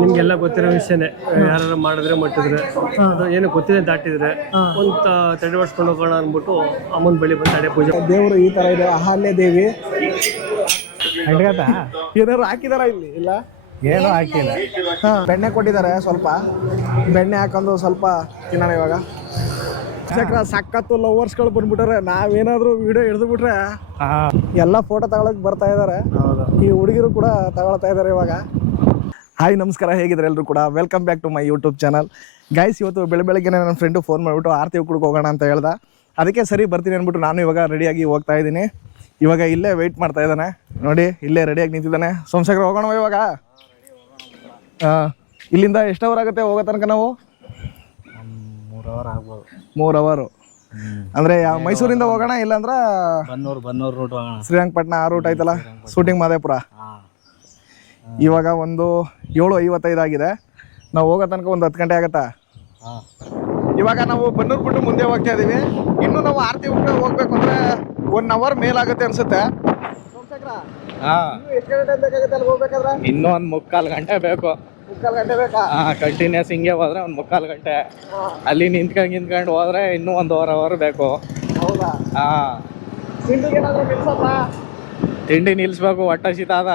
ನಿಮ್ಗೆಲ್ಲ ಗೊತ್ತಿರೋ ವಿಷಯನೇ. ಯಾರು ಮಾಡಿದ್ರೆ ಮಟ್ಟಿದ್ರೆ ಏನು ಗೊತ್ತಿದೆ ದಾಟಿದ್ರೆ ಒಂದು ತಡೆ ಹೊಡ್ಸ್ಕೊಂಡು ಹೋಗೋಣ ಅಂದ್ಬಿಟ್ಟು ಅಮ್ಮನ ಬಳಿ ಬಂದು ತಡೆ ಪೂಜೆ. ದೇವರು ಈ ತರ ಇದೆ. ಅಹಲ್ಯ ದೇವಿ ಏನಾದ್ರು ಹಾಕಿದಾರ ಇಲ್ಲಿ? ಇಲ್ಲ, ಏನೂ ಹಾಕಿಲ್ಲ. ಬೆಣ್ಣೆ ಕೊಟ್ಟಿದ್ದಾರೆ, ಸ್ವಲ್ಪ ಬೆಣ್ಣೆ ಹಾಕೊಂಡು ಸ್ವಲ್ಪ ತಿನ್ನೋಣ ಇವಾಗ. ಚಕ್ರ ಸಖತ್ತು ಲವರ್ಸ್ಗಳು ಬಂದ್ಬಿಟ್ರೆ ನಾವೇನಾದ್ರು ವಿಡಿಯೋ ಹಿಡಿದು ಬಿಟ್ರೆ ಎಲ್ಲ ಫೋಟೋ ತಗೊಳಕ್ ಬರ್ತಾ ಇದಾರೆ. ಈ ಹುಡುಗಿರು ಕೂಡ ತಗೊಳ್ತಾ ಇದಾರೆ ಇವಾಗ. ಹಾಯ್ ನಮಸ್ಕಾರ, ಹೇಗಿದ್ರೆ ಎಲ್ಲರೂ ಕೂಡ welcome back to my YouTube channel. Guys, ಇವತ್ತು ಬೆಳಗ್ಗೆ ನನ್ನ ಫ್ರೆಂಡು ಫೋನ್ ಮಾಡಿಬಿಟ್ಟು ಆರತಿ ಕುಡ್ಕೊ ಹೋಗೋಣ ಅಂತ ಹೇಳ್ದ. ಅದಕ್ಕೆ ಸರಿ ಬರ್ತೀನಿ ಅಂದ್ಬಿಟ್ಟು ನಾನು ಇವಾಗ ರೆಡಿಯಾಗಿ ಹೋಗ್ತಾ ಇದ್ದೀನಿ. ಇವಾಗ ಇಲ್ಲೇ ವೆಯ್ಟ್ ಮಾಡ್ತಾ ಇದ್ದಾನೆ ನೋಡಿ, ಇಲ್ಲೇ ರೆಡಿಯಾಗಿ ನಿಂತಿದ್ದಾನೆ. ಸೋಮಶೇಖರ್ ಹೋಗೋಣ ಇವಾಗ. ಇಲ್ಲಿಂದ ಎಷ್ಟು ಅವರ್ ಆಗುತ್ತೆ ಹೋಗೋ ತನಕ? ನಾವು 3 ಅವರ್ ಆಗ್ಬೋದು. 3 ಅವರ್ ಅಂದರೆ ಮೈಸೂರಿಂದ ಹೋಗೋಣ, ಇಲ್ಲಾಂದ್ರೆ ಬನ್ನೂರು ರೂಟ್ ಹೋಗೋಣ. ಶ್ರೀರಂಗಪಟ್ಟಣ ಆ ರೂಟ್ ಐತಲ್ಲ, ಶೂಟಿಂಗ್ ಮಾದೇಪುರ. ಇವಾಗ ಒಂದು 7:55 ಆಗಿದೆ. ನಾವು ಹೋಗೋ ತನಕ ಒಂದು 10 ಗಂಟೆ ಆಗುತ್ತಾ? ಇವಾಗ ನಾವು ಬನ್ನೂರು ಬಿಟ್ಟು ಮುಂದೆ ಹೋಗ್ತಾ ಇದ್ದೀವಿ. ಇನ್ನು ನಾವು ಆರತಿ ಹೋಗ್ಬೇಕು ಅಂದರೆ 1 ಅವರ್ ಮೇಲಾಗುತ್ತೆ ಅನ್ಸುತ್ತೆ. ಎಷ್ಟು ಗಂಟೆ ಬೇಕಾಗುತ್ತೆ ಅಲ್ಲಿ ಹೋಗ್ಬೇಕಾದ್ರೆ? ಇನ್ನೂ ಒಂದು 3/4 ಗಂಟೆ ಬೇಕು. 3/4 ಗಂಟೆ ಬೇಕಾ? ಕಂಟಿನ್ಯೂಸ್ ಹಿಂಗೆ ಹೋದ್ರೆ ಒಂದು 3/4 ಗಂಟೆ. ಅಲ್ಲಿ ನಿಂತ್ಕೊಂಡು ಹೋದ್ರೆ ಇನ್ನೂ 1.5 ಅವರ್ ಬೇಕು. ಹೌದಾ? ತಿಂಡಿಗೆ ಏನಾದರೂ ನಿಲ್ಸಪ್ಪ? ತಿಂಡಿ ನಿಲ್ಲಿಸ್ಬೇಕು, ಹೊಟ್ಟೆ ಹಸಿತ ಅದ.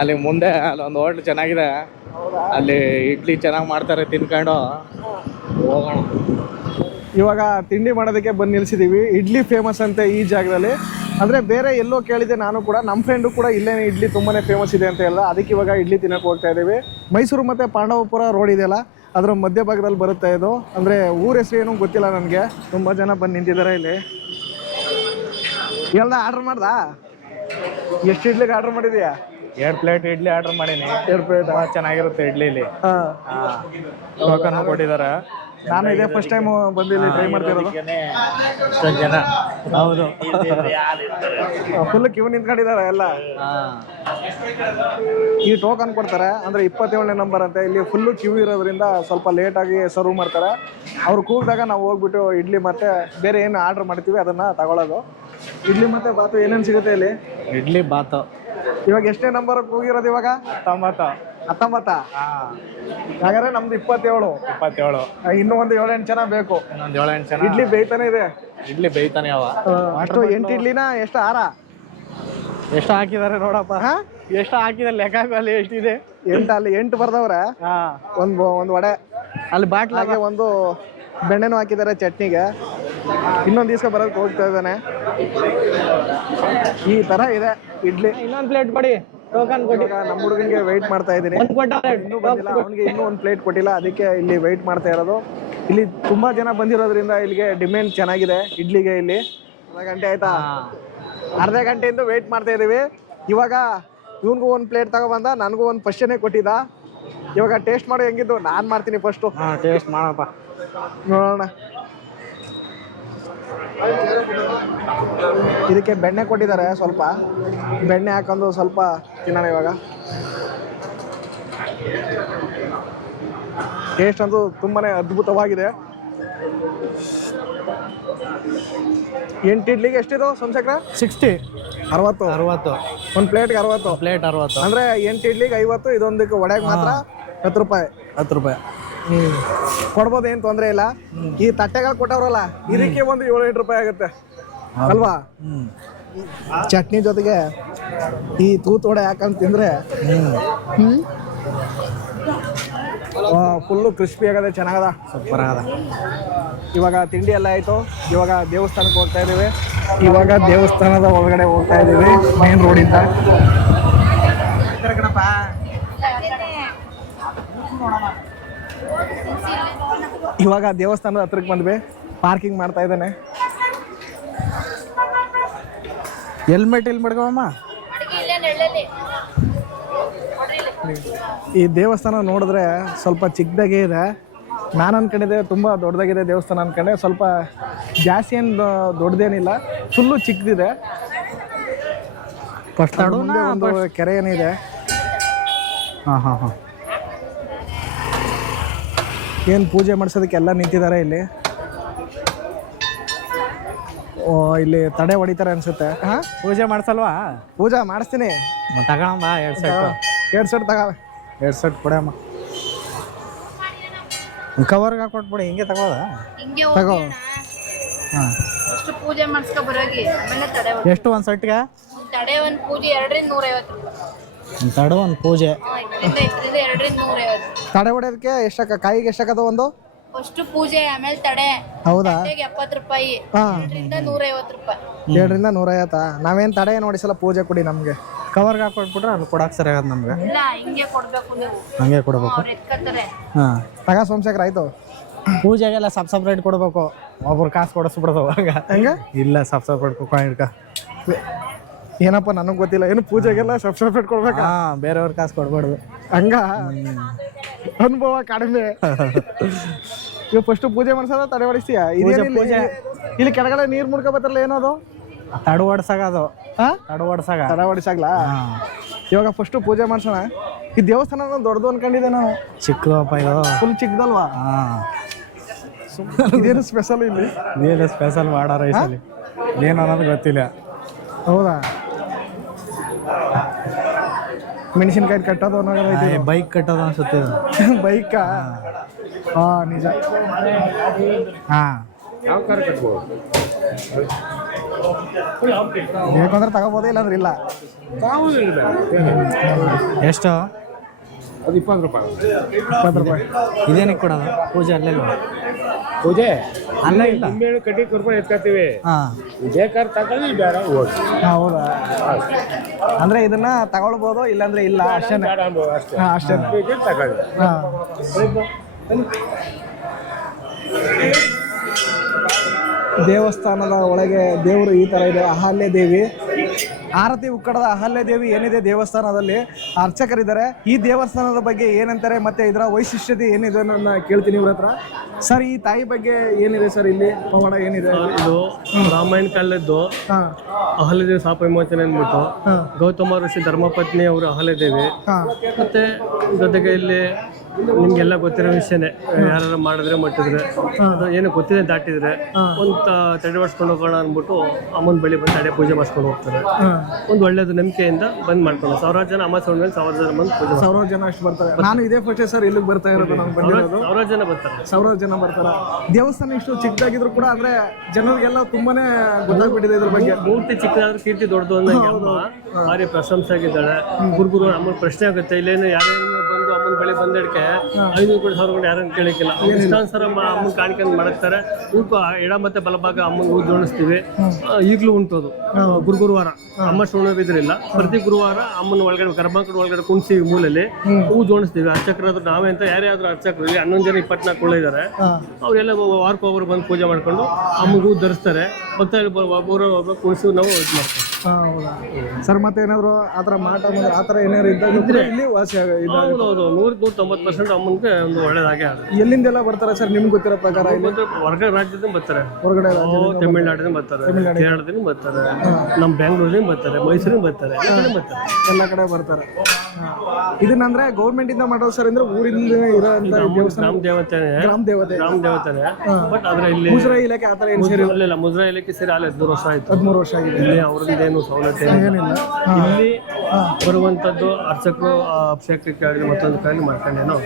ಅಲ್ಲಿ ಮುಂದೆ ಅಲ್ಲೊಂದು ಹೋಟ್ಲ್ ಚೆನ್ನಾಗಿದೆ, ಅಲ್ಲಿ ಇಡ್ಲಿ ಚೆನ್ನಾಗಿ ಮಾಡ್ತಾರೆ, ತಿನ್ಕೊಂಡು ಹೋಗೋಣ. ಇವಾಗ ತಿಂಡಿ ಮಾಡೋದಕ್ಕೆ ಬಂದು ನಿಲ್ಸಿದ್ದೀವಿ. ಇಡ್ಲಿ ಫೇಮಸ್ ಅಂತೆ ಈ ಜಾಗದಲ್ಲಿ. ಅಂದರೆ ಬೇರೆ ಎಲ್ಲೋ ಕೇಳಿದೆ ನಾನು ಕೂಡ, ನಮ್ಮ ಫ್ರೆಂಡು ಕೂಡ ಇಲ್ಲೇ ಇಡ್ಲಿ ತುಂಬಾ ಫೇಮಸ್ ಇದೆ ಅಂತ ಹೇಳ್ದ. ಅದಕ್ಕೆ ಇವಾಗ ಇಡ್ಲಿ ತಿನ್ನೋಕೆ ಹೋಗ್ತಾ ಇದ್ದೀವಿ. ಮೈಸೂರು ಮತ್ತು ಪಾಂಡವಪುರ ರೋಡ್ ಇದೆಯಲ್ಲ, ಅದರ ಮಧ್ಯಭಾಗದಲ್ಲಿ ಬರುತ್ತೆ ಇದು. ಅಂದರೆ ಊರ ಹೆಸರು ಏನೂ ಗೊತ್ತಿಲ್ಲ ನನಗೆ. ತುಂಬ ಜನ ಬಂದು ನಿಂತಿದ್ದಾರೆ ಇಲ್ಲಿ. ಎಲ್ಲ ಆರ್ಡ್ರ್ ಮಾಡ್ದಾ? ಎಷ್ಟು ಇಡ್ಲಿಗೆ ಆರ್ಡ್ರ್ ಮಾಡಿದ್ಯಾ? 2 ಪ್ಲೇಟ್ ಇಡ್ಲಿ ಆರ್ಡರ್ ಮಾಡೀನಿ. 2 ಪ್ಲೇಟ್ ಚೆನ್ನಾಗಿರುತ್ತೆ ಇಡ್ಲಿ ಇಲ್ಲಿ. ಟೋಕನ್ ಕೊಟ್ಟಿದ್ದಾರೆ. ನಾನು ಇದೇ ಫಸ್ಟ್ ಟೈಮ್ ಬಂದು ಇಲ್ಲಿ ಟ್ರೈ ಮಾಡ್ತಿರೋದು. ಜನ ಹೌದು, ಫುಲ್ ಕ್ಯೂ ನಿಂತ್ಕೊಂಡಿದ್ದಾರೆ ಎಲ್ಲ. ಈ ಟೋಕನ್ ಕೊಡ್ತಾರೆ, ಅಂದರೆ 27ನೇ ನಂಬರ್ ಅಂತೆ. ಇಲ್ಲಿ ಫುಲ್ಲು ಕ್ಯೂ ಇರೋದ್ರಿಂದ ಸ್ವಲ್ಪ ಲೇಟಾಗಿ ಸರ್ವ್ ಮಾಡ್ತಾರೆ. ಅವ್ರು ಕೂಗಿದಾಗ ನಾವು ಹೋಗ್ಬಿಟ್ಟು ಇಡ್ಲಿ ಮತ್ತು ಬೇರೆ ಏನು ಆರ್ಡ್ರ್ ಮಾಡ್ತೀವಿ ಅದನ್ನು ತಗೊಳ್ಳೋದು. ಇಡ್ಲಿ ಮತ್ತು ಬಾತು ಏನೇನು ಸಿಗುತ್ತೆ ಇಲ್ಲಿ? ಇಡ್ಲಿ ಬಾತು. ಇವಾಗ ಎಷ್ಟೇ ನಂಬರ್ ಕೂಗಿರೋದು ಇವಾಗ? 19. ಹಾಗಾದ್ರೆ ನಮ್ದು 27. ಇನ್ನೂ ಒಂದು 7-8 ಜನ ಬೇಕು. ಇನ್ನೊಂದು 7-8 ಜನ. ಇಡ್ಲಿ ಬೇಯ್ತಾನೆ ಇದೆ. ಇಡ್ಲಿ ಬೇಯ್ತಾನೆ ಅವ. ಅಷ್ಟು 8 ಇಡ್ಲಿನ ಎಷ್ಟು ಹಾರ ಎಷ್ಟು ಹಾಕಿದ್ದಾರೆ ನೋಡಪ್ಪ. ಎಷ್ಟು ಹಾಕಿದ್ದಾರೆ ಲೆಕ್ಕ ಅಲ್ಲಿ ಎಷ್ಟಿದೆ? 8. ಅಲ್ಲಿ 8 ಬರ್ದವ್ರೆ. ಒಂದು ವಡೆ ಅಲ್ಲಿ ಬಾಟ್ಲಾಗೆ ಒಂದು ಬೆಣ್ಣೆನೂ ಹಾಕಿದ್ದಾರೆ ಚಟ್ನಿಗೆ. ಇನ್ನೊಂದು ದಿವಸ ಬರೋದಕ್ಕೆ ಹೋಗ್ತಾ ಇದ್ದಾನೆ. ಈ ತರ ಇದೆ ಇಡ್ಲಿ. ಇನ್ನೊಂದು ಪ್ಲೇಟ್ ಕೊಡಿ, ಟೋಕನ್ ಕೊಡಿ. ನಮ್ಮ ಹುಡುಗನಿಗೆ ವೆಯ್ಟ್ ಮಾಡ್ತಾ ಇದ್ದೀನಿ. ಇನ್ನೂ ಬಂದಿಲ್ಲ, ಅವನಿಗೆ ಇನ್ನೂ ಒಂದು ಪ್ಲೇಟ್ ಕೊಟ್ಟಿಲ್ಲ. ಅದಕ್ಕೆ ಇಲ್ಲಿ ವೆಯ್ಟ್ ಮಾಡ್ತಾ ಇರೋದು. ಇಲ್ಲಿ ತುಂಬಾ ಜನ ಬಂದಿರೋದ್ರಿಂದ ಇಲ್ಲಿಗೆ ಡಿಮ್ಯಾಂಡ್ ಚೆನ್ನಾಗಿದೆ ಇಡ್ಲಿಗೆ. ಇಲ್ಲಿ ಅರ್ಧ ಗಂಟೆ ಆಯ್ತಾ? ಅರ್ಧ ಗಂಟೆಯಿಂದ ವೆಯ್ಟ್ ಮಾಡ್ತಾ ಇದ್ದೀವಿ. ಇವಾಗ ಇವನಿಗೂ ಒಂದು ಪ್ಲೇಟ್ ತಗೊಬಂದ, ನನಗೂ ಒಂದು ಫಸ್ಟೇ ಕೊಟ್ಟಿದ್ದ. ಇವಾಗ ಟೇಸ್ಟ್ ಮಾಡೋ ಹೆಂಗಿದ್ದು ನಾನು ಮಾಡ್ತೀನಿ ಫಸ್ಟು. ಟೇಸ್ಟ್ ಮಾಡಪ್ಪ, ನೋಡೋಣ. ಇದಕ್ಕೆ ಬೆಣ್ಣೆ ಕೊಟ್ಟಿದ್ದಾರೆ, ಸ್ವಲ್ಪ ಬೆಣ್ಣೆ ಹಾಕೊಂಡು ಸ್ವಲ್ಪ ತಿನ್ನೋಣ ಇವಾಗ. ಟೇಸ್ಟ್ ಅಂತೂ ತುಂಬಾನೇ ಅದ್ಭುತವಾಗಿದೆ. 8 ಇಡ್ಲಿಗೆ ಎಷ್ಟಿದು ಸೋಮಶೇಖರ? 60. 60. ಒಂದು ಪ್ಲೇಟ್ಗೆ 60. ಪ್ಲೇಟ್ 60 ಅಂದರೆ 8 ಇಡ್ಲಿಗೆ 50. ಇದೊಂದಕ್ಕೆ ವಡೆಗೆ ಮಾತ್ರ 10 ರೂಪಾಯಿ. 10 ರೂಪಾಯಿ ಕೊಡ್ಬೋದು, ಏನು ತೊಂದರೆ ಇಲ್ಲ. ಈ ತಟ್ಟೆಗಳು ಕೊಟ್ಟವ್ರಲ್ಲ, ಇದಕ್ಕೆ ಒಂದು 7-8 ರೂಪಾಯಿ ಆಗುತ್ತೆ ಅಲ್ವಾ? ಚಟ್ನಿ ಜೊತೆಗೆ ಈ ತೂತು ವಡೆ ಹಾಕೊಂಡು ತಿಂದರೆ ಫುಲ್ಲು ಕ್ರಿಸ್ಪಿ ಆಗದೆ, ಚೆನ್ನಾಗದ, ಸೂಪರ್ ಆಗದ. ಇವಾಗ ತಿಂಡಿ ಎಲ್ಲ ಆಯಿತು. ಇವಾಗ ದೇವಸ್ಥಾನಕ್ಕೆ ಹೋಗ್ತಾ ಇದ್ದೀವಿ. ಇವಾಗ ದೇವಸ್ಥಾನದ ಒಳಗಡೆ ಹೋಗ್ತಾ ಇದ್ದೀವಿ, ಮೇನ್ ರೋಡಿಂದ. ಇವಾಗ ದೇವಸ್ಥಾನದ ಹತ್ರಕ್ಕೆ ಬಂದ್ವಿ. ಪಾರ್ಕಿಂಗ್ ಮಾಡ್ತಾ ಇದ್ದಾನೆ. ಹೆಲ್ಮೆಟ್ ಇಲ್ಲಿ ಮಡ್ಕೊಮ್ಮ. ಈ ದೇವಸ್ಥಾನ ನೋಡಿದ್ರೆ ಸ್ವಲ್ಪ ಚಿಕ್ಕದಾಗೇ ಇದೆ. ನಾನು ಅನ್ಕೊಂಡಿದ್ದೆ ತುಂಬ ದೊಡ್ಡದಾಗಿದೆ ದೇವಸ್ಥಾನ ಅನ್ಕೊಂಡೆ. ಸ್ವಲ್ಪ ಜಾಸ್ತಿ ಏನು ದೊಡ್ಡದೇನಿಲ್ಲ, ಫುಲ್ಲು ಚಿಕ್ಕದಿದೆ. ಮುಂದೆ ಒಂದು ಕೆರೆ ಏನಿದೆ. ಏನು ಪೂಜೆ ಮಾಡಿಸೋದಕ್ಕೆಲ್ಲ ನಿಂತಿದ್ದಾರೆ ಇಲ್ಲಿ. ಇಲ್ಲಿ ತಡೆ ಹೊಡಿತಾರೆ ಅನ್ಸುತ್ತೆ. ಪೂಜೆ ಮಾಡ್ಸಲ್ವಾ? ಪೂಜೆ ಮಾಡಿಸ್ತೀನಿ. ತಗೊಳಮ್ಮ 2 ಸೆಟ್. 2 ಸೆಟ್ ತಗೋ. ಎರಡು ಸೆಟ್ ಕೊಡಮ್ಮ. ಕವರ್ಗೆ ಹಾಕೊಟ್ಬಿಡಿ, ಹಿಂಗೆ ತಗೋದ. ಹಿಂಗೆ ತಗೋ. ಹೋಗಿ ಹಾಂ, ಅಷ್ಟು ಪೂಜೆ ಮಾಡಿಸ್ಕೊ ಬರೋಗಿ ಆಮೇಲೆ ತಡೆ ಎಷ್ಟು ಒಂದು ಸೆಟ್ಗೆ? ತಡೆ ಒಂದು ಪೂಜೆ 2ರಿಂದ 150 ರೂಪಾಯಿ. ತಡು ಒಂದು ಪೂಜೆ. ಇದರಿಂದ 2ರಿಂದ 150. ತಡೆ ಹೊಡೆಯೋದಕ್ಕೆ ಎಷ್ಟಕ್ಕ ಕಾಯಿಗೆ ಎಷ್ಟಕ್ಕದ ಒಂದು? ಫಸ್ಟ್ ಪೂಜೆ ಆಮೇಲೆ ತಡೆ. ಹೌದಾ? ತಡೆಗೆ 70 ರೂಪಾಯಿ. ಹಾಂ, 2ರಿಂದ 150 ರೂಪಾಯಿ. 2ರಿಂದ 150. ನಾವೇನು ತಡೆ ನೋಡಿಸಲ್ಲ, ಪೂಜೆ ಕೊಡಿ ನಮಗೆ. ಕವರ್ಗೆ ಹಾಕೊಟ್ಬಿಟ್ರೆ ಅಲ್ಲಿ ಕೊಡಕ್ಕೆ ಸರಿ ಆಗತ್ತೆ ನಮಗೆ. ಇಲ್ಲ ಹಿಂಗೆ ಕೊಡ್ಬೇಕು ನೀವು. ಹಂಗೆ ಕೊಡಬೇಕು. ಅವ್ರು ಎತ್ಕೊತಾರೆ. ಹಾಂ, ತಗ ಸೋಮಶೇಖರ ಆಯ್ತು. ಪೂಜೆಗೆಲ್ಲ ಸಪ್ರೇಟ್ ಕೊಡಬೇಕು. ಒಬ್ರು ಕಾಸು ಕೊಡಿಸ್ಬಿಡೋದು ಹಂಗ. ಹೆಂಗೆ? ಇಲ್ಲ ಸಪ್ರೇಟ್ ಹಿಡ್ಕ. ಏನಪ್ಪ ನನಗೆ ಗೊತ್ತಿಲ್ಲ. ಏನು ಪೂಜೆಗೆಲ್ಲ ಸಬ್ಸ್ಕ್ರೈಬ್ ಕೊಡ್ಬೇಕಾ? ಹಾಂ, ಬೇರೆಯವ್ರ ಕಾಸು ಕೊಡ್ಬಾರ್ದು. ಹಂಗ ಅನುಭವ ಕಡಿಮೆ. ಇವಾಗ ಫಸ್ಟ್ ಪೂಜೆ ಮಾಡ್ಸೋದ ತಡೆ ಹೊಡಿಸ್ತೀಯ? ಪೂಜೆ. ಇಲ್ಲಿ ಕೆಳಗಡೆ ನೀರು ಮುಡ್ಕೊ ಬರ್ತಾರಲ್ಲ, ಏನದು? ತಡು ಓಡ್ಸಾಗ ಅದು. ಹಾಂ, ತಡು ಓಡ್ಸಾಗ. ತಡೆ ಹೊಡಿಸಾಗ್ಲಾ? ಇವಾಗ ಫಸ್ಟ್ ಪೂಜೆ ಮಾಡ್ಸೋಣ. ಈ ದೇವಸ್ಥಾನ ದೊಡ್ಡದು ಅನ್ಕೊಂಡಿದ್ದೆ ನಾವು. ಚಿಕ್ಕದಪ್ಪ ಇದು. ಫುಲ್ ಚಿಕ್ಕದಲ್ವಾ? ಹಾಂ, ಇದೇನು ಸ್ಪೆಷಲ್ ಇಲ್ಲಿ? ಇದೇನು ಸ್ಪೆಷಲ್ ಮಾಡಾರ ಈ ಸಲ ಏನು ಅನ್ನೋದು ಗೊತ್ತಿಲ್ಲ. ಹೌದಾ? ಮೆಣಸಿನ್ಕಾಯಿ ಕಟ್ಟೋದು ಅನ್ನೋದು. ಬೈಕ್ ಕಟ್ಟೋದು ಅನ್ಸುತ್ತೆ ಇದು. ಬೈಕಾ? ಹಾಂ, ನಿಜ. ಹಾಂ, ಬೇಕಂದ್ರೆ ತಗೋಬೋದು, ಇಲ್ಲಾಂದ್ರೆ ಇಲ್ಲ. ಎಷ್ಟು? ಅದು 20 ರೂಪಾಯಿ. 20 ರೂಪಾಯಿ. ಇದೇನಕ್ಕೆ ಕೊಡೋದು? ಪೂಜೆ ಅಲ್ಲೆಲ್ಲ ಪೂಜೆ ಅಲ್ಲ ಇಲ್ಲ. ನಿಂಬೆಹಣ್ಣು ಕಟ್ಟಿ ಕರ್ಕೊಂಡು ಎತ್ಕೊತೀವಿ. ಹಾಂ, ಬೇಕಾದ್ರೆ ತಗೊಳ್ಳಿ, ಬೇಡ ಹೋಗಿ. ಹೌದಾ? ಅಂದ್ರೆ ಇದನ್ನ ತಗೊಳ್ಬೋದು, ಇಲ್ಲಾಂದ್ರೆ ಇಲ್ಲ, ಅಷ್ಟೇ. ಬೇಡ ಅನ್ಬೋದು ಅಷ್ಟೇ. ಹಾಂ, ಅಷ್ಟೇ. ತಗೊಳ್ಳಿ. ಹಾಂ. ದೇವಸ್ಥಾನದ ಒಳಗೆ ದೇವರು ಈ ಥರ ಇದೆ. ಅಹಲ್ಯ ದೇವಿ, ಆರತಿ ಉಕ್ಕಡದ ಅಹಲ್ಯ ದೇವಿ ಏನಿದೆ ದೇವಸ್ಥಾನದಲ್ಲಿ, ಅರ್ಚಕರಿದ್ದಾರೆ. ಈ ದೇವಸ್ಥಾನದ ಬಗ್ಗೆ ಏನಂತಾರೆ ಮತ್ತೆ ಇದರ ವೈಶಿಷ್ಟ್ಯತೆ ಏನಿದೆ ನನ್ನ ಕೇಳ್ತೀನಿ ಇವ್ರ ಹತ್ರ. ಸರ್, ಈ ತಾಯಿ ಬಗ್ಗೆ ಏನಿದೆ ಸರ್, ಇಲ್ಲಿ ಪವಾಡ ಏನಿದೆ? ಇದು ರಾಮಾಯಣ ಕಾಲದ್ದು ಹಾಂ, ಅಹಲ್ಯದೇವಿ ಶಾಪ ವಿಮೋಚನೆ ಅಂದ್ಬಿಟ್ಟು ಹಾಂ, ಗೌತಮ ಋಷಿ ಧರ್ಮಪತ್ನಿ ಅವರು ಅಹಲ್ಯದೇವಿ. ಹಾಂ, ಮತ್ತೆ ಜೊತೆಗೆ ಇಲ್ಲಿ ನಿಮ್ಗೆಲ್ಲ ಗೊತ್ತಿರೋ ವಿಷಯನೇ, ಯಾರು ಮಾಡಿದ್ರೆ ಮಟ್ಟಿದ್ರೆ ಅದು ಏನು ಗೊತ್ತಿದೆ ದಾಟಿದ್ರೆ ಒಂದು ತಡೆ ಹೊಡ್ಸ್ಕೊಂಡು ಹೋಗೋಣ ಅಂದ್ಬಿಟ್ಟು ಅಮ್ಮನ ಬಳಿ ಬಂದು ತಡೆ ಪೂಜೆ ಮಾಡಿಸ್ಕೊಂಡು ಹೋಗ್ತಾರೆ. ಒಂದು ಒಳ್ಳೇದು ನಂಬಿಕೆಯಿಂದ ಬಂದ್ ಮಾಡ್ಕೊಂಡು ಸಾವಿರಾರು ಜನ ಅಮಾಸೆ ಹುಣ್ಣಿಮೆ 1000 ಜನ ಬಂದು ಪೂಜೆ ಮಾಡ್ತಾರೆ. 1000 ಜನ ಅಷ್ಟು ಬರ್ತಾರೆ. ನಾನು ಇದೇ ಫಸ್ಟ್ ಸರ್ ಇಲ್ಲಿಗೆ ಬರ್ತಾ ಇರೋದು. ನಾನು ಬಂದಿರೋದು. 1000 ಜನ ಬರ್ತಾರೆ. 1000 ಜನ ಬರ್ತಾರೆ. ದೇವಸ್ಥಾನ ಇಷ್ಟು ಚಿಕ್ಕದಾಗಿದ್ರು ಕೂಡ ಅಂದ್ರೆ ಜನರಿಗೆಲ್ಲ ತುಂಬಾನೇ ಗೊತ್ತಾಗ್ಬಿಟ್ಟಿದೆ ಇದ್ರ ಬಗ್ಗೆ. ಮೂರ್ತಿ ಚಿಕ್ಕದಾದ್ರೂ ಕೀರ್ತಿ ದೊಡ್ಡದು ಅನ್ನಂಗೆ ಅಮ್ಮ ಭಾರಿ ಪ್ರಶಂಸೆ ಆಗಿದ್ದಾಳೆ. ಗುರುಗುರು ಅಮ್ಮನ ಪ್ರಶ್ನೆ ಆಗುತ್ತೆ, ಇಲ್ಲೇನು ಯಾರೇನು ಬಂದು ಅಮ್ಮನ ಬಳಿ ಬಂದಡ್ಕೆ 500 ಕೋಟಿ 1000 ಕೋಟಿ ಯಾರನ್ನು ಕೇಳಿಕ್ಕಿಲ್ಲ. ಇಷ್ಟಾನುಸಾರ ಅಮ್ಮನ ಕಾಣಿಕೆ ಮಾಡಕ್ತಾರೆ. ಊಟ ಎಡ ಮತ್ತೆ ಬಲಭಾಗ ಅಮ್ಮನ ಹೂ ಜೋಡಿಸ್ತೀವಿ. ಈಗಲೂ ಉಂಟು ಅದು. ಗುರುವಾರ ಅಮ್ಮ ಶುಣವ್ ಇದ್ರಿಲ್ಲ, ಪ್ರತಿ ಗುರುವಾರ ಅಮ್ಮನ ಒಳಗಡೆ ಗರ್ಭಾಂಕಣ ಒಳಗಡೆ ಕುಣಿಸಿ ಮೂಲೆಯಲ್ಲಿ ಹೂ ಜೋಡಿಸ್ತೀವಿ. ಅರ್ಚಕರಾದ್ರು ನಾವೇ ಅಂತ ಯಾರ್ಯಾದ್ರೂ ಅರ್ಚಕರು ಇಲ್ಲಿ 11 ಜನ 24 ಇದ್ದಾರೆ. ಅವರೆಲ್ಲ ವಾರಕ್ಕೊಬ್ಬರು ಬಂದು ಪೂಜೆ ಮಾಡ್ಕೊಂಡು ಅಮ್ಮನ ಹೂ ಧರಿಸ್ತಾರೆ. ಭಕ್ತರು ಒಬ್ಬರು ಕುಣಿಸಿ ನಾವು ಇದು ಮಾಡ್ತೀವಿ. ಸರ್, ಮತ್ತೆ ಏನಾದ್ರು ಆತರ ಮಾಟ ಆತರ ಏನಾದ್ರು ಇದ್ರೆ ಇಲ್ಲಿ ವಾಸಿ ಹೌದೌದು, 100-190% ಅಮ್ಮನ್ಗೆ ಒಂದು ಒಳ್ಳೇದಾಗೆ ಆಗುತ್ತೆ. ಎಲ್ಲಿಂದೆಲ್ಲ ಬರ್ತಾರೆ ಸರ್ ನಿಮ್ಗೆ ಗೊತ್ತಿರೋ ಪ್ರಕಾರ? ಹೊರಗಡೆ ರಾಜ್ಯದಿಂದ ಬರ್ತಾರೆ, ಹೊರಗಡೆ ತಮಿಳ್ನಾಡಿನ ಬರ್ತಾರೆ, ಕೇರಳದಿಂದ ಬರ್ತಾರೆ, ನಮ್ಮ ಬೆಂಗಳೂರಿಂದ ಬರ್ತಾರೆ, ಮೈಸೂರಿಂದ ಬರ್ತಾರೆ, ಎಲ್ಲ ಕಡೆ ಬರ್ತಾರೆ. ಇದನ್ನಂದ್ರೆ ಗೌರ್ಮೆಂಟ್ ಇಂದ ಮಾಡೋದು ಸರ್, ಅಂದ್ರೆ ಊರಿಂದ ಇರೋಂತ ಗ್ರಾಮ ದೇವತೆನೆ. ಬಟ್ ಆದ್ರೆ ಇಲ್ಲಿ ಮುಜರಾಯಿ ಇಲಾಖೆ ಆತರ ಏನು ಸೇರಿ ಇಲ್ಲ, ಮುಜರಾಯಿ ಇಲಾಖೆ ಸೇರಿ ಅಲ್ಲಿ 15 ವರ್ಷ ಆಯ್ತು. 13 ವರ್ಷ ಆಗಿದೆ. ಇಲ್ಲಿ ಅವ್ರದ್ದೇನು ಸೌಲಭ್ಯ ಏನಿಲ್ಲ. ಇಲ್ಲಿ ಬರುವಂತದ್ದು ಅರ್ಚಕರು ಅಭಿಷೇಕಕ್ಕೆ ಆಗಲಿ ಮತ್ತೊಂದು ಕಾಯಿಲೆ ಮಾಡ್ಕೊಂಡೇನೋ.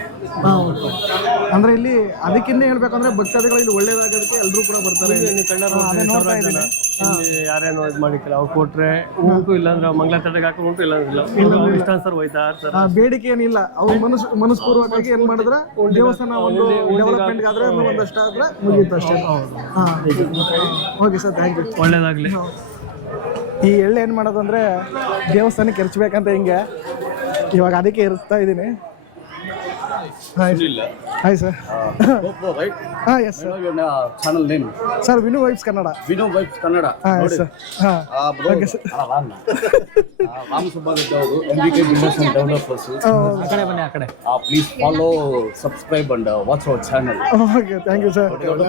ಅಂದ್ರೆ ಇಲ್ಲಿ ಅದಕ್ಕಿಂತ ಹೇಳ್ಬೇಕಂದ್ರೆ ಭಕ್ತಾದಿಗಳು ಇಲ್ಲಿ ಒಳ್ಳೇದಾಗೋದಕ್ಕೆ ಎಲ್ಲರೂ ಕೂಡ ಬರ್ತಾರೆ. ಯಾರೇನೋ ಇದು ಮಾಡಿಕ್ಕಿಲ್ಲ, ಅವ್ರು ಕೊಟ್ರೆ ಉಂಟು, ಇಲ್ಲಾಂದ್ರೆ ಮಂಗಳ ತಡೆಗೆ ಹಾಕಿ ಉಂಟು, ಇಲ್ಲಾಂದ್ರೆ ಇಷ್ಟಾನ್ಸರ್ ಹೋಯ್ತಾ ಇರ್ತಾರೆ. ಬೇಡಿಕೆ ಏನಿಲ್ಲ, ಅವ್ರು ಮನಸ್ಪೂರ್ವಕವಾಗಿ ಏನ್ ಮಾಡಿದ್ರೆ ದೇವಸ್ಥಾನ ಒಂದು ಡೆವಲಪ್ಮೆಂಟ್ ಆದ್ರೆ ಒಂದಷ್ಟು ಆದ್ರೆ ಮುಗಿಯುತ್ತೆ ಅಷ್ಟೇ. Okay sir, thank you. ಒಳ್ಳೇದಾಗ್ಲಿ. ಈ ಎಳ್ಳು ಏನು ಮಾಡೋದು ಅಂದರೆ ದೇವಸ್ಥಾನಕ್ಕೆ ಎರಚಬೇಕಂತ ಹಿಂಗೆ ಇವಾಗ ಅದಕ್ಕೆ ಇರಿಸ್ತಾ ಇದ್ದೀನಿ. Hi sir. ಹಾಂ, yes sir. Channel name sir Vinu vibes Kannada. Vino vibes Kannada. ಹಾಂ, ಎಸ್ ಸರ್. ಹಾಂ, ಓಕೆ ಸರ್. ರಾಮ್ ಸುಬ್ಬಾರೆಡ್ಡಿ ಅವರು MBK ಬಿಲ್ಡರ್ಸ್ ಅಂಡ್ ಡೆವಲಪರ್ಸ್. ಆ ಕಡೆ ಬನ್ನಿ, ಆ ಕಡೆ. Please follow, subscribe and watch our channel. Okay, thank you sir. ಒಳ್ಳೆ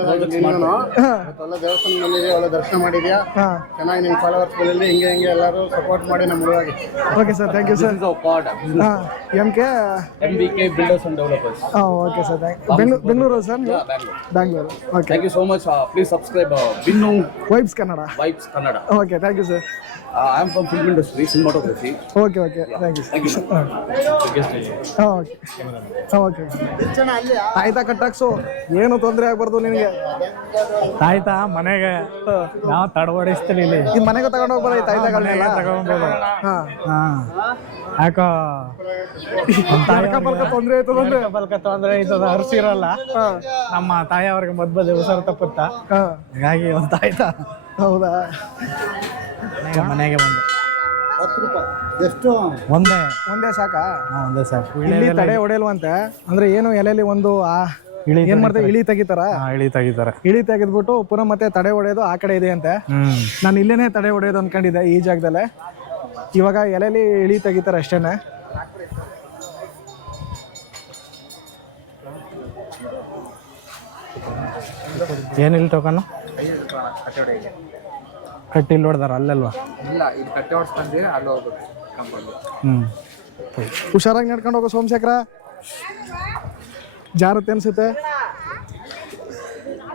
ದೇವಸ್ಥಾನ ಬಂದಿದ್ಯಾ, ಒಳ್ಳೆ ದರ್ಶನ ಮಾಡಿದ್ಯಾ, ಹಾಂ, ಚೆನ್ನಾಗಿ ನಿಮ್ಮ ಫಾಲೋವರ್ಸ್ ಬಂದಿಲ್ಲಿ ಹಿಂಗೆ ಎಲ್ಲರೂ ಸಪೋರ್ಟ್ ಮಾಡಿ ನಮ್ಮ ಊರಾಗಿ. Okay sir, thank you sir. ಹಾಂ, MBK builders and developers. Okay sir Bengaluru sir ನೀವು Bangalore okay Thank you so much. Please subscribe Binnu vibes Kannada Vibes Kannada. Okay thank you sir I am from film industry, cinematography. Okay thank you Thank you. Okay ಆಯ್ತಾ ಕಟ್ಟಾಕ್ಸು ಏನು ತೊಂದರೆ ಆಗ್ಬಾರ್ದು ನಿನಗೆ ಆಯ್ತಾ ಮನೆಗೆ ನಾವು ತಡವಡಿಸ್ತೀವಿ ಇಲ್ಲಿ ಈ ಮನೆಗೆ ತಗೊಂಡು ಹೋಗ್ಬಾರ ಈ ತಾಯ್ತಾಗಳನ್ನೆಲ್ಲ ತಗೊಂಡ್ಬೋದು ಹಾಂ ಯಾಕೋ ಪಲ್ಕ ತೊಂದರೆ ಆಯ್ತದ ಅಂದ್ರೆ ತೊಂದ್ರೆ ಆಯ್ತದ ಹರ್ಸಿರಲ್ಲ ನಮ್ಮ ತಾಯಿಯವ್ರಿಗೆ ಮದ್ಬದಿ ಉಸರು ತಪ್ಪುತ್ತಾ ಹಾಂ ಹಾಗಾಗಿ ಒಂದು ಆಯ್ತಾ ಹೌದಾ ಮನೆಗೆ ಬಂದು ಎಷ್ಟು ಒಂದೇ ಸಾಕಾ ಒಂದೇ ಸಾಕು ಇಲ್ಲಿ ತಡೆ ಹೊಡೆಯಲ್ವಂತೆ ಅಂದ್ರೆ ಏನು ಎಲೆಯಲ್ಲಿ ಒಂದು ಏನ್ ಮಾಡ್ತಾರೆ ಇಳಿ ತೆಗಿತಾರ ಇಳಿ ತೆಗಿತಾರೆ ಇಳಿ ತೆಗೆದ್ಬಿಟ್ಟು ಪುನಃ ಮತ್ತೆ ತಡೆ ಹೊಡೆಯೋದು ಆ ಕಡೆ ಇದೆ ಅಂತೆ ನಾನು ಇಲ್ಲೇನೆ ತಡೆ ಹೊಡೆಯೋದು ಅನ್ಕೊಂಡಿದ್ದೆ ಈ ಜಾಗದಲ್ಲೇ ಇವಾಗ ಎಲೆಯಲ್ಲಿ ಇಳಿ ತೆಗಿತಾರೆ ಅಷ್ಟೇನೆ ಏನಿಲ್ಲ ಟೋಕನ್ ಕಟ್ಟಿ ಹೊಡ್ದಾರ ಅಲ್ಲಲ್ವಾ ಹುಷಾರಾಗಿ ನಡ್ಕೊಂಡು ಹೋಗೋ ಸೋಮಶೇಖರ ಜಾರತ್ತೆ ಅನ್ಸುತ್ತೆ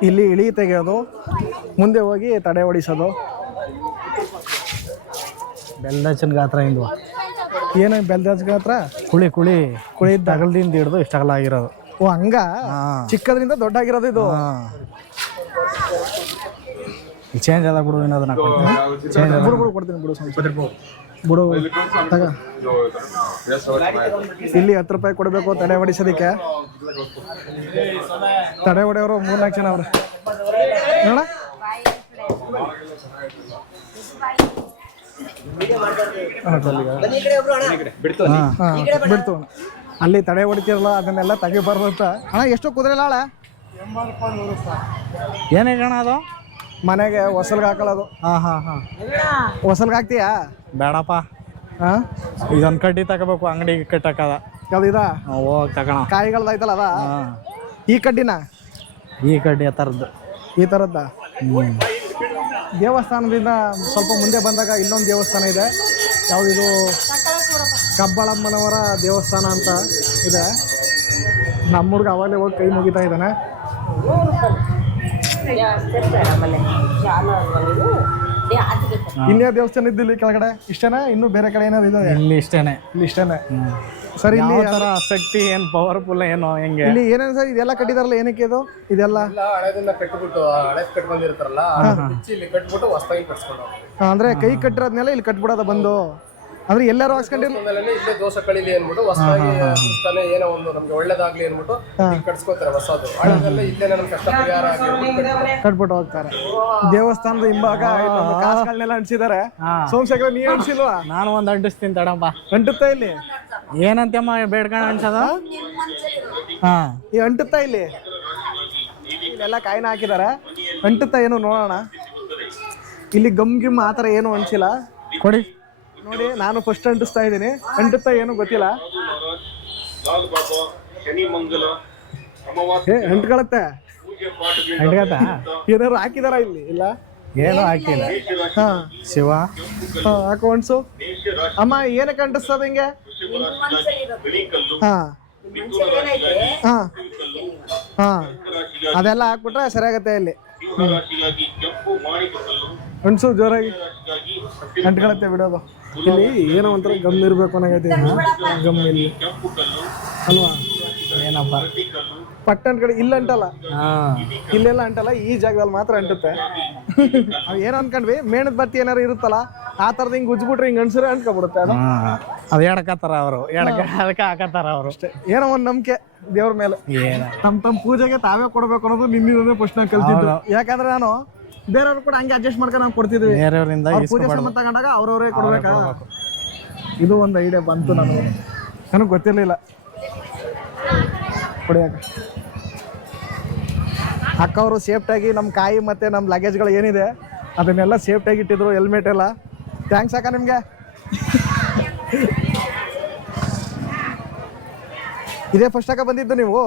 ಇಲ್ಲಿ ಇಳಿ ತೆಗೆಯೋದು ಮುಂದೆ ಹೋಗಿ ತಡೆ ಹೊಡಿಸೋದು ಬೆಲ್ದಚ್ಚನ ಗಾತ್ರ ಇಂದು ಏನು ಬೆಲ್ದಾಜ್ ಹತ್ರ ಕುಳಿ ತಗಲ್ದಿಂದ ಹಿಡಿದು ಇಷ್ಟಗಲ ಆಗಿರೋದು ಓ ಹಂಗ ಚಿಕ್ಕದ್ರಿಂದ ದೊಡ್ಡ ಆಗಿರೋದು ಇದು ಚೇಂಜ್ ಅದ ಬಿಡು ಏನದನ್ನ ಬಿಡು ಕೊಡ್ತೀನಿ ಬಿಡು ತಗ ಇಲ್ಲಿ 10 ರೂಪಾಯಿ ಕೊಡಬೇಕು ತಡೆ ಹೊಡಿಸೋದಕ್ಕೆ ತಡೆ ಹೊಡೆಯವರು 3-4 ಜನ ಅವ್ರೆ ನೋಡ ಬಿಡ್ತು ಅಲ್ಲಿ ತಡೆ ಹೊಡಿತಿರಲ್ಲ ಅದನ್ನೆಲ್ಲ ತೆಗಿಬಾರ್ದು ಅಂತ ಅಣ್ಣ ಎಷ್ಟು ಕುದುರೆಲ್ಲ ಅಣ್ಣ ಏನೇ ಕಣ ಅದು ಮನೆಗೆ ಹೊಸಲ್ಗೆ ಹಾಕೊಳ್ಳೋದು ಹೊಸಲ್ಗೆ ಹಾಕ್ತೀಯಾ ಬೇಡಪ್ಪ ಹಾಂ ಇದೊಂದು ಕಡ್ಡಿ ತಗೋಬೇಕು ಅಂಗಡಿಗೆ ಕಟ್ಟಕ್ಕದ ಯಾವ್ದಿದ ಹೋಗಿ ತಗೋಣ ಕಾಯಿಗಳ್ದಾಯ್ತಲ್ಲ ಅದ ಈ ಕಡ್ಡಿನ ಈ ಕಡ್ಡಿ ಆ ಥರದ್ದು ಈ ಥರದ್ದ ದೇವಸ್ಥಾನದಿಂದ ಸ್ವಲ್ಪ ಮುಂದೆ ಬಂದಾಗ ಇನ್ನೊಂದು ದೇವಸ್ಥಾನ ಇದೆ ಯಾವುದಿದು ಕಬ್ಬಳಮ್ಮನವರ ದೇವಸ್ಥಾನ ಅಂತ ಇದೆ ನಮ್ಮ ಹುಡುಗ ಅವಾಗಲೇ ಹೋಗಿ ಕೈ ಮುಗಿತಾ ಇದ್ದಾನೆ ಇನ್ನೇ ದೇವಸ್ಥಾನ ಇದ್ದಿಲ್ಲಿ ಕೆಳಗಡೆ ಇಷ್ಟೇನಾ ಇನ್ನೂ ಬೇರೆ ಕಡೆ ಏನಾದ್ರು ಇದೆ ಇಲ್ಲಿ ಇಷ್ಟೇನೆ ಇಲ್ಲಿ ಇಷ್ಟೇನೆ ಸರ್ ಇಲ್ಲಿ ಥರ ಶಕ್ತಿ ಏನು ಪವರ್ಫುಲ್ ಏನೋ ಹೆಂಗೆ ಇಲ್ಲಿ ಏನೇನು ಸರ್ ಇದೆಲ್ಲ ಕಟ್ಟಿದಾರಲ್ಲ ಏನಕ್ಕೆ ಇದು ಇದೆಲ್ಲ ಹಳೆದನ್ನ ಕಟ್ಬಿಟ್ಟು ಹಳೆ ಕಟ್ಕೊಂಡಿರ್ತಾರಲ್ಲ ಇಲ್ಲಿ ಕಟ್ಬಿಟ್ಟು ಹೊಸದಾಗಿ ಕಟ್ಸ್ಕೊಂಡು ಅಂದ್ರೆ ಕೈ ಕಟ್ಟಿರೋದ್ನೆಲ್ಲ ಇಲ್ಲಿ ಕಟ್ಬಿಡೋದ ಬಂದು ಅಂದ್ರೆ ಎಲ್ಲರೂ ಹಾಕ್ಸ್ಕೊಂಡಿರ್ಲಿ ಇಲ್ಲೇ ದೋಷ ಕಳೀಲಿ ಅಂದ್ಬಿಟ್ಟು ಹೊಸದಾಗಿ ತಾನೇ ಏನೋ ಒಂದು ನಮ್ಗೆ ಒಳ್ಳೇದಾಗ್ಲಿ ಅಂದ್ಬಿಟ್ಟು ಕಟ್ಸ್ಕೊತಾರೆ ಹೊಸದು ಹಳೆದೆಲ್ಲ ಇಲ್ಲೇ ನಮ್ಗೆ ಕಷ್ಟ ಪರಿಹಾರ ಕಟ್ಬಿಟ್ಟು ಹೋಗ್ತಾರೆ ದೇವಸ್ಥಾನದ ಹಿಂಭಾಗ ಇಲ್ಲೊಂದು ಕಾಸುಗಳನ್ನೆಲ್ಲ ಅಂಟಿಸಿದ್ದಾರೆ ಸೋಮಶೇಖರ ನೀ ಅಂಟಿಸಿಲ್ವಾ ನಾನು ಒಂದು ಅಂಟಿಸ್ತೀನಿ ತಡಪ್ಪ ಅಂಟುತ್ತಾ ಇಲ್ಲಿ ಏನಂತಮ್ಮ ಬೇಡ್ಕೊಂಡು ಅನ್ಸದ ಈ ಅಂಟುತ್ತಾ ಇಲ್ಲಿ ಇಲ್ಲೆಲ್ಲ ಕಾಯಿನ ಹಾಕಿದ್ದಾರೆ ಅಂಟುತ್ತಾ ಏನು ನೋಡೋಣ ಇಲ್ಲಿ ಗಮ್ ಗಿಮ್ ಆ ಥರ ಏನು ಅನ್ಸಿಲ್ಲ ಕೊಡಿ ನೋಡಿ ನಾನು ಫಸ್ಟ್ ಅಂಟಿಸ್ತಾ ಇದ್ದೀನಿ ಅಂಟುತ್ತಾ ಏನು ಗೊತ್ತಿಲ್ಲ ಅಂಟ್ಕೊಳತ್ತೆ ಏನಾದ್ರು ಹಾಕಿದಾರ ಇಲ್ಲಿ ಇಲ್ಲ ಏನೂ ಹಾಕಿಲ್ಲ ಹಾ ಶಿವ ಹಾಕೋ ಅನ್ಸು ಅಮ್ಮ ಏನಕ್ಕೆ ಅಂಟಿಸ್ತದ ಹಿಂಗೆ ಹಾ ಹಾ ಹಾ ಅದೆಲ್ಲ ಹಾಕ್ಬಿಟ್ರೆ ಸರಿಯಾಗತ್ತೆ ಇಲ್ಲಿ ಅನ್ಸು ಜೋರಾಗಿ ಅಂಟ್ಕೊಳತ್ತೆ ಬಿಡೋದು ಇಲ್ಲಿ ಏನೋ ಒಂಥರ ಗಮ್ ಇರ್ಬೇಕು ಅನ್ನೋದೈತೆ ಗಮ್ ಇಲ್ಲಿ ಅಲ್ವಾ ಏನಪ್ಪ ಪಟ್ಟಣ ಕಡೆ ಇಲ್ಲ ಅಂಟಲ್ಲ ಇಲ್ಲೆಲ್ಲ ಅಂಟಲ್ಲ ಈ ಜಾಗದಲ್ಲಿ ಮಾತ್ರ ಅಂಟುತ್ತೆ ಏನ್ ಅನ್ಕೊಂಡ್ವಿ ಮೇಣದ ಬತ್ತಿ ಏನಾರು ಇರುತ್ತಲ್ಲ ಆ ಥರದ್ದು ಹಿಂಗೆ ಉಜ್ಬಿಟ್ರೆ ಹಿಂಗೆ ಅನ್ಸರೆ ಅಂಟ್ಕೊಬಿಡುತ್ತೆ ಅದು ಅದು ಎಡಕತ್ತಾರ ಅವರು ಅದಕ್ಕೆ ಹಾಕತ್ತಾರ ಅವರು ಅಷ್ಟೇ ಏನೋ ಒಂದು ನಂಬಿಕೆ ದೇವ್ರ ಮೇಲೆ ಏನು ತಮ್ಮ ಪೂಜೆಗೆ ತಾವೇ ಕೊಡ್ಬೇಕು ಅನ್ನೋದು ನಿನ್ನಿಂದನೇ ಪ್ರಶ್ನೆ ಕಲ್ತಿದ್ದು ಯಾಕಂದ್ರೆ ನಾನು ಬೇರೆಯವ್ರು ಕೂಡ ಹಂಗೆ ಅಡ್ಜಸ್ಟ್ ಮಾಡ್ಕೊಂಡು ನಾವು ಕೊಡ್ತಿದ್ವಿ ಬೇರೆಯವರಿಂದ ಪೂಜೆ ಸಂಬಂಧ ತಗೊಂಡಾಗ ಅವ್ರವರೇ ಕೊಡ್ಬೇಕಾ ಇದು ಒಂದು ಐಡಿಯಾ ಬಂತು ನನಗೆ ಗೊತ್ತಿರಲಿಲ್ಲ ಕೊಡಿಯಾಕ ಅಕ್ಕ ಅವರು ಸೇಫ್ಟಾಗಿ ನಮ್ಮ ಕಾಯಿ ಮತ್ತು ನಮ್ಮ ಲಗೇಜ್ಗಳು ಏನಿದೆ ಅದನ್ನೆಲ್ಲ ಸೇಫ್ಟಾಗಿ ಇಟ್ಟಿದ್ರು ಹೆಲ್ಮೆಟ್ ಎಲ್ಲ ಥ್ಯಾಂಕ್ಸ್ ಅಕ್ಕ ನಿಮಗೆ ಇದೇ ಫಸ್ಟ್ ಅಕ್ಕ ಬಂದಿದ್ದು ನೀವು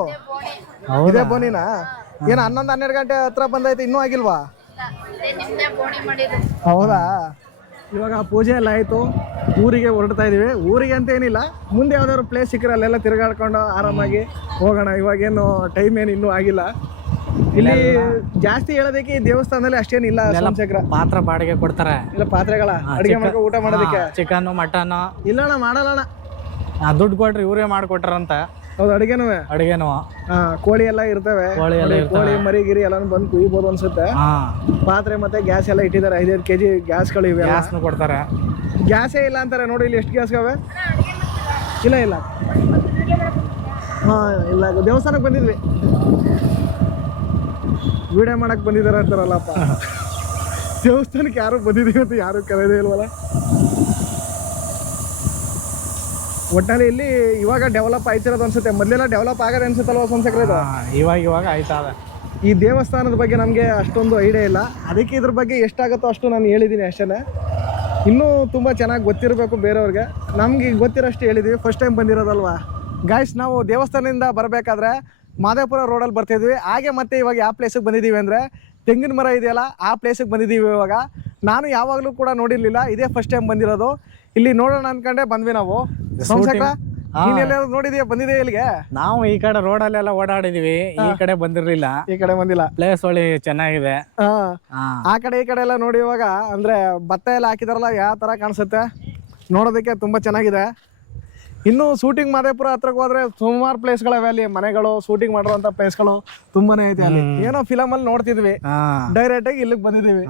ಇದೇ ಬೋನಿನಾ ಏನು 11-12 ಗಂಟೆ ಹತ್ರ ಬಂದೈತೆ ಇನ್ನೂ ಆಗಿಲ್ವಾ ಹೌದಾ ಇವಾಗ ಪೂಜೆ ಎಲ್ಲ ಆಯಿತು, ಊರಿಗೆ ಹೊರಡ್ತಾ ಇದೀವಿ. ಊರಿಗೆ ಅಂತ ಏನಿಲ್ಲ, ಮುಂದೆ ಯಾವ್ದಾದ್ರು ಪ್ಲೇಸ್ ಸಿಕ್ಕರೆ ಅಲ್ಲೆಲ್ಲ ತಿರುಗಾಡ್ಕೊಂಡು ಆರಾಮಾಗಿ ಹೋಗೋಣ. ಇವಾಗೇನು ಟೈಮ್ ಏನು ಇನ್ನೂ ಆಗಿಲ್ಲ. ಇಲ್ಲಿ ಜಾಸ್ತಿ ಹೇಳೋದಕ್ಕೆ ಈ ದೇವಸ್ಥಾನದಲ್ಲಿ ಅಷ್ಟೇನಿಲ್ಲ ಸೋಮಶೇಖರ. ಪಾತ್ರ ಬಾಡಿಗೆ ಕೊಡ್ತಾರೆ, ಇಲ್ಲ ಪಾತ್ರೆಗಳ ಅಡಿಗೆ ಮಾಡ್ಕೊಂಡು ಊಟ ಮಾಡೋದಕ್ಕೆ. ಚಿಕನ್ ಮಟನ್ ಇಲ್ಲಣ್ಣ ಮಾಡಲ್ಲಣ್ಣ, ದುಡ್ಡು ಕೊಟ್ರಿ ಇವರೇ ಮಾಡ್ಕೊಟ್ರಂತ. ಹೌದು, ಅಡಿಗೆನೂ ಕೋಳಿ ಎಲ್ಲ ಇರ್ತವೆ. ಕೋಳಿ ಮರಿ ಗಿರಿ ಎಲ್ಲಾನು ಬಂದು ಕುಯ್ಬೋದು ಅನ್ಸುತ್ತೆ. ಪಾತ್ರೆ ಮತ್ತೆ ಗ್ಯಾಸ್ ಎಲ್ಲ ಇಟ್ಟಿದ್ದಾರೆ. 5-5 kg ಗ್ಯಾಸ್ಗಳು ಇವೆ. ಗ್ಯಾಸ್ನು ಕೊಡ್ತಾರೆ. ಗ್ಯಾಸೇ ಇಲ್ಲ ಅಂತಾರೆ ನೋಡಿ. ಇಲ್ಲಿ ಎಷ್ಟು ಗ್ಯಾಸ್ಗವೆ? ಇಲ್ಲ ಇಲ್ಲ ಇಲ್ಲ, ದೇವಸ್ಥಾನಕ್ಕೆ ಬಂದಿದ್ವಿ, ವಿಡಿಯೋ ಮಾಡಕ್ ಬಂದಿದ್ದಾರೆ ಅಂತಾರಲ್ಲಪ್ಪ. ದೇವಸ್ಥಾನಕ್ಕೆ ಯಾರು ಬಂದಿದ್ದೀವಿ ಅಂತ ಯಾರು ಕರೆಯೋದೇ ಇಲ್ವಲ್ಲ. ಒಟ್ಟಿನಲ್ಲಿ ಇಲ್ಲಿ ಇವಾಗ ಡೆವಲಪ್ ಆಯ್ತಿರೋದು ಅನ್ಸುತ್ತೆ. ಮೊದಲೆಲ್ಲ ಡೆವಲಪ್ ಆಗದೆ ಅನ್ಸುತ್ತಲ್ವ ಸೋಮಶೇಖರ ಇದು? ಇವಾಗ ಆಯ್ತಾ. ಈ ದೇವಸ್ಥಾನದ ಬಗ್ಗೆ ನಮಗೆ ಅಷ್ಟೊಂದು ಐಡಿಯಾ ಇಲ್ಲ, ಅದಕ್ಕೆ ಇದ್ರ ಬಗ್ಗೆ ಎಷ್ಟಾಗುತ್ತೋ ಅಷ್ಟು ನಾನು ಹೇಳಿದ್ದೀನಿ ಅಷ್ಟೇ. ಇನ್ನೂ ತುಂಬ ಚೆನ್ನಾಗಿ ಗೊತ್ತಿರಬೇಕು ಬೇರೆಯವ್ರಿಗೆ. ನಮ್ಗೆ ಗೊತ್ತಿರೋಷ್ಟು ಹೇಳಿದ್ದೀವಿ, ಫಸ್ಟ್ ಟೈಮ್ ಬಂದಿರೋದಲ್ವಾ ಗಾಯ್ಸ್. ನಾವು ದೇವಸ್ಥಾನದಿಂದ ಬರಬೇಕಾದ್ರೆ ಮಾದೇಪುರ ರೋಡಲ್ಲಿ ಬರ್ತಿದ್ವಿ. ಹಾಗೆ ಮತ್ತೆ ಇವಾಗ ಯಾವ ಪ್ಲೇಸಿಗೆ ಬಂದಿದ್ದೀವಿ ಅಂದರೆ ತೆಂಗಿನ ಮರ ಇದೆಯಲ್ಲ ಆ ಪ್ಲೇಸಿಗೆ ಬಂದಿದ್ದೀವಿ. ಇವಾಗ ನಾನು ಯಾವಾಗಲೂ ಕೂಡ ನೋಡಿರಲಿಲ್ಲ, ಇದೇ ಫಸ್ಟ್ ಟೈಮ್ ಬಂದಿರೋದು. ಇಲ್ಲಿ ನೋಡೋಣ ಅನ್ಕೊಂಡೆ ಬಂದ್ವಿ ನಾವು. ಸೋಮಶೇಖರ ನೀನೆಲ್ಲಾದ್ರೂ ನೋಡಿದೀಯ, ಬಂದಿದೆ ಇಲ್ಲಿಗೆ? ನಾವು ಈ ಕಡೆ ರೋಡಲ್ಲೆಲ್ಲ ಓಡಾಡಿದೀವಿ, ಈ ಕಡೆ ಬಂದಿರ್ಲಿಲ್ಲ. ಈ ಕಡೆ ಬಂದಿಲ್ಲ. ಪ್ಲೇಸ್ ಒಳ್ಳೆ ಚೆನ್ನಾಗಿದೆ. ಆ ಕಡೆ ಈ ಕಡೆ ಎಲ್ಲ ನೋಡಿ. ಇವಾಗ ಅಂದ್ರೆ ಭತ್ತ ಎಲ್ಲ ಹಾಕಿದಾರಲ್ಲ, ಯಾವ ತರ ಕಾಣಿಸುತ್ತೆ ನೋಡೋದಕ್ಕೆ, ತುಂಬಾ ಚೆನ್ನಾಗಿದೆ. ಇನ್ನು ಶೂಟಿಂಗ್ ಮಾದೇಪುರ ಹತ್ರಕ್ಕೆ ಹೋದ್ರೆ ಸುಮಾರು ಪ್ಲೇಸ್ಗಳಿವೆ ಅಲ್ಲಿ, ಮನೆಗಳು, ಶೂಟಿಂಗ್ ಮಾಡಿರುವಂತ ಪ್ಲೇಸ್ಗಳು ತುಂಬಾನೇ ಐತೆ ಅಲ್ಲಿ. ಏನೋ ಫಿಲಮ್ ಅಲ್ಲಿ ನೋಡ್ತಿದ್ವಿ, ಡೈರೆಕ್ಟ್ ಆಗಿ ಇಲ್ಲಿಗೆ ಬಂದಿದೀವಿ.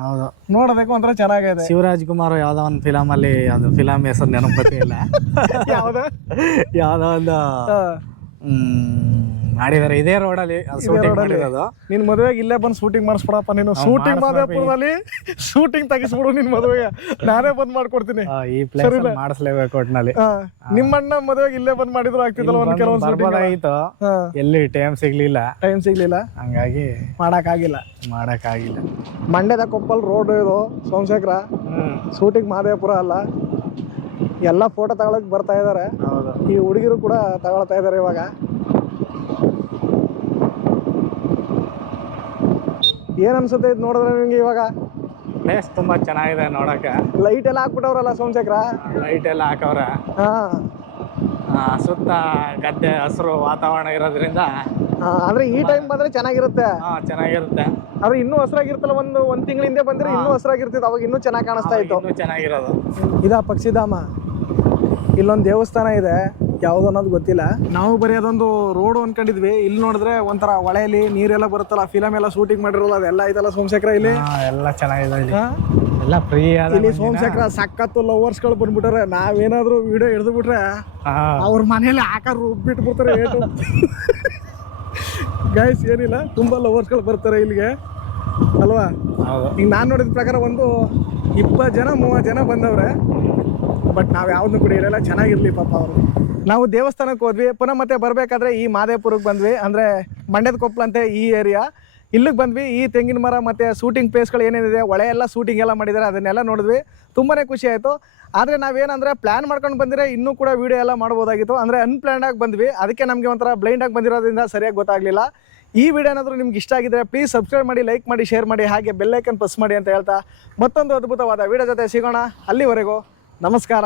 ನೋಡೋದಕ್ಕೆ ಒಂಥರ ಚೆನ್ನಾಗಿದೆ. ಶಿವರಾಜ್ ಕುಮಾರ್ ಯಾವ್ದೋ ಒಂದು ಫಿಲಮ್ ಅಲ್ಲಿ, ಅದು ಫಿಲಮ್ ಹೆಸರು ನೆನಪು ಇಲ್ಲ, ಯಾವ್ದೋ ಒಂದು ಮಾಡಿದಾರೆ ಇದೇ ರೋಡಲ್ಲಿ ಶೂಟಿಂಗ್ ಮಾಡಿರೋದು. ನಿನ್ ಮದುವೆಗೆ ಇಲ್ಲೇ ಬಂದು ಶೂಟಿಂಗ್ ಮಾಡಿಸ್ಬಿಡಪ್ಪ ನೀನು. ಶೂಟಿಂಗ್ ಮಾದೇಪುರದಲ್ಲಿ ಶೂಟಿಂಗ್ ತೆಗಿಸ್ಬಿಡು ನಿನ್ ಮದುವೆಗೆ, ನಾನೇ ಬಂದ್ ಮಾಡ್ಕೊಡ್ತೀನಿ. ಈ ಪ್ಲೇಸ್ ಮಾಡಿಸ್ಲೇಬೇಕು ಒಟ್ನಲ್ಲಿ. ನಿಮ್ಮಣ್ಣ ಮದುವೆಗೆ ಇಲ್ಲೇ ಬಂದ್ ಮಾಡಿದ್ರು ಆಗ್ತಿದ್ದಲ್ಲ ಒಂದ್ ಕೆಲವೊಂದು ಬರ್ಬೋದಾಗಿತ್ತು, ಎಲ್ಲಿ ಟೈಮ್ ಸಿಗ್ಲಿಲ್ಲ. ಹಂಗಾಗಿ ಮಾಡಕ್ಕಾಗಿಲ್ಲ. ಮಂಡ್ಯದ ಕೊಪ್ಪಲ್ ರೋಡ್ ಇದು ಸೋಮಶೇಖರ. ಶೂಟಿಂಗ್ ಮಾದೇಪುರ ಅಲ್ಲ. ಎಲ್ಲ ಫೋಟೋ ತಗೊಳಕ್ ಬರ್ತಾ ಇದಾರೆ. ಈ ಹುಡುಗಿರು ಕೂಡ ತಗೊಳ್ತಾ ಇದಾರೆ. ಇವಾಗ ಏನ್ ಅನ್ಸುತ್ತೆ ಇದು ನೋಡಿದ್ರೆ ನಿಮ್ಗೆ? ಇವಾಗ ಪ್ಲೇಸ್ ತುಂಬಾ ಚೆನ್ನಾಗಿದೆ ನೋಡಕ್ಕೆ. ಲೈಟ್ ಎಲ್ಲ ಹಾಕ್ಬಿಟ್ಟವ್ರಲ್ಲ ಸೋಮಶೇಖರ. ಲೈಟ್ ಎಲ್ಲ ಹಾಕವ್ರ. ಸುತ್ತ ಗದ್ದೆ, ಹಸಿರು ವಾತಾವರಣ ಇರೋದ್ರಿಂದ ಅಂದ್ರೆ ಈ ಟೈಮ್ ಬಂದ್ರೆ ಚೆನ್ನಾಗಿರುತ್ತೆ. ಚೆನ್ನಾಗಿರುತ್ತೆ. ಆದ್ರೆ ಇನ್ನೂ ಹಸಿರಾಗಿರ್ತಲ್ಲ, ಒಂದ್ ತಿಂಗಳ ಹಿಂದೆ ಬಂದ್ರೆ ಇನ್ನೂ ಹಸಿರಾಗಿರ್ತಿತ್ತು, ಅವಾಗ ಇನ್ನೂ ಚೆನ್ನಾಗಿ ಕಾಣಿಸ್ತಾ ಇತ್ತು. ಚೆನ್ನಾಗಿರೋದು. ಇದಾ ಪಕ್ಷಿಧಾಮ. ಇಲ್ಲೊಂದು ದೇವಸ್ಥಾನ ಇದೆ, ಯಾವ್ದು ಅನ್ನೋದು ಗೊತ್ತಿಲ್ಲ. ನಾವು ಬರೀ ಅದೊಂದು ರೋಡ್ ಅನ್ಕೊಂಡಿದ್ವಿ. ಇಲ್ಲಿ ನೋಡಿದ್ರೆ ಒಂಥರ ಹೊಳೆಯಲ್ಲಿ ನೀರೆಲ್ಲ ಬರುತ್ತಲ್ಲ, ಫಿಲಮ್ ಎಲ್ಲ ಶೂಟಿಂಗ್ ಮಾಡಿರೋಲ್ಲ, ಅದೆಲ್ಲ ಐತಲ್ಲ ಸೋಮಶೇಖರ. ಇಲ್ಲಿ ಎಲ್ಲ ಚೆನ್ನಾಗಿದೆ, ಎಲ್ಲ ಫ್ರೀ. ಇಲ್ಲಿ ಸೋಮಶೇಖರ ಸಖತ್ತು ಲವರ್ಸ್ಗಳು ಬಂದ್ಬಿಟ್ಟಾರೆ. ನಾವೇನಾದ್ರೂ ವಿಡಿಯೋ ಹಿಡಿದು ಬಿಟ್ರೆ ಅವ್ರ ಮನೇಲಿ ಆಕಾರ ರುಬ್ಬಿಟ್ಬಿಡ್ತಾರೆ. ಗೈಸ್ ಏನಿಲ್ಲ, ತುಂಬಾ ಲವರ್ಸ್ಗಳು ಬರ್ತಾರೆ ಇಲ್ಲಿಗೆ ಅಲ್ವಾ? ಈಗ ನಾನು ನೋಡಿದ ಪ್ರಕಾರ ಒಂದು 20 ಜನ 30 ಜನ ಬಂದವ್ರೆ. ಬಟ್ ನಾವು ಯಾವ್ದನ್ನು ಕೂಡ ಇರಲ್ಲ, ಚೆನ್ನಾಗಿರ್ಲಿ ಪಾಪ ಅವರು. ನಾವು ದೇವಸ್ಥಾನಕ್ಕೆ ಹೋದ್ವಿ, ಪುನಃ ಮತ್ತೆ ಬರಬೇಕಾದ್ರೆ ಈ ಮಾದೇಪುರಕ್ಕೆ ಬಂದ್ವಿ. ಅಂದರೆ ಮಂಡ್ಯದ ಕೊಪ್ಪಳ ಅಂತ ಈ ಏರಿಯಾ. ಇಲ್ಲಿಗೆ ಬಂದ್ವಿ. ಈ ತೆಂಗಿನ ಮರ ಮತ್ತು ಶೂಟಿಂಗ್ ಪ್ಲೇಸ್ಗಳು ಏನೇನಿದೆ, ಹೊಳೆ ಎಲ್ಲ ಶೂಟಿಂಗ್ ಎಲ್ಲ ಮಾಡಿದ್ದಾರೆ, ಅದನ್ನೆಲ್ಲ ನೋಡಿದ್ವಿ. ತುಂಬಾ ಖುಷಿ ಆಯಿತು. ಆದರೆ ನಾವೇನಂದರೆ ಪ್ಲ್ಯಾನ್ ಮಾಡ್ಕೊಂಡು ಬಂದಿದ್ರೆ ಇನ್ನೂ ಕೂಡ ವೀಡಿಯೋ ಎಲ್ಲ ಮಾಡ್ಬೋದಾಗಿತ್ತು. ಅಂದರೆ ಅನ್ಪ್ಲ್ಯಾನ್ಡಾಗಿ ಬಂದ್ವಿ, ಅದಕ್ಕೆ ನಮಗೆ ಒಂಥರ ಬ್ಲೈಂಡಾಗಿ ಬಂದಿರೋದ್ರಿಂದ ಸರಿಯಾಗಿ ಗೊತ್ತಾಗಲಿಲ್ಲ. ಈ ವಿಡಿಯೋ ಏನಾದರೂ ನಿಮ್ಗೆ ಇಷ್ಟ ಆಗಿದ್ರೆ ಪ್ಲೀಸ್ ಸಬ್ಸ್ಕ್ರೈಬ್ ಮಾಡಿ, ಲೈಕ್ ಮಾಡಿ, ಶೇರ್ ಮಾಡಿ, ಹಾಗೆ ಬೆಲ್ ಐಕನ್ ಪ್ರೆಸ್ ಮಾಡಿ ಅಂತ ಹೇಳ್ತಾ ಮತ್ತೊಂದು ಅದ್ಭುತವಾದ ವಿಡಿಯೋ ಜೊತೆ ಸಿಗೋಣ. ಅಲ್ಲಿವರೆಗೂ ನಮಸ್ಕಾರ.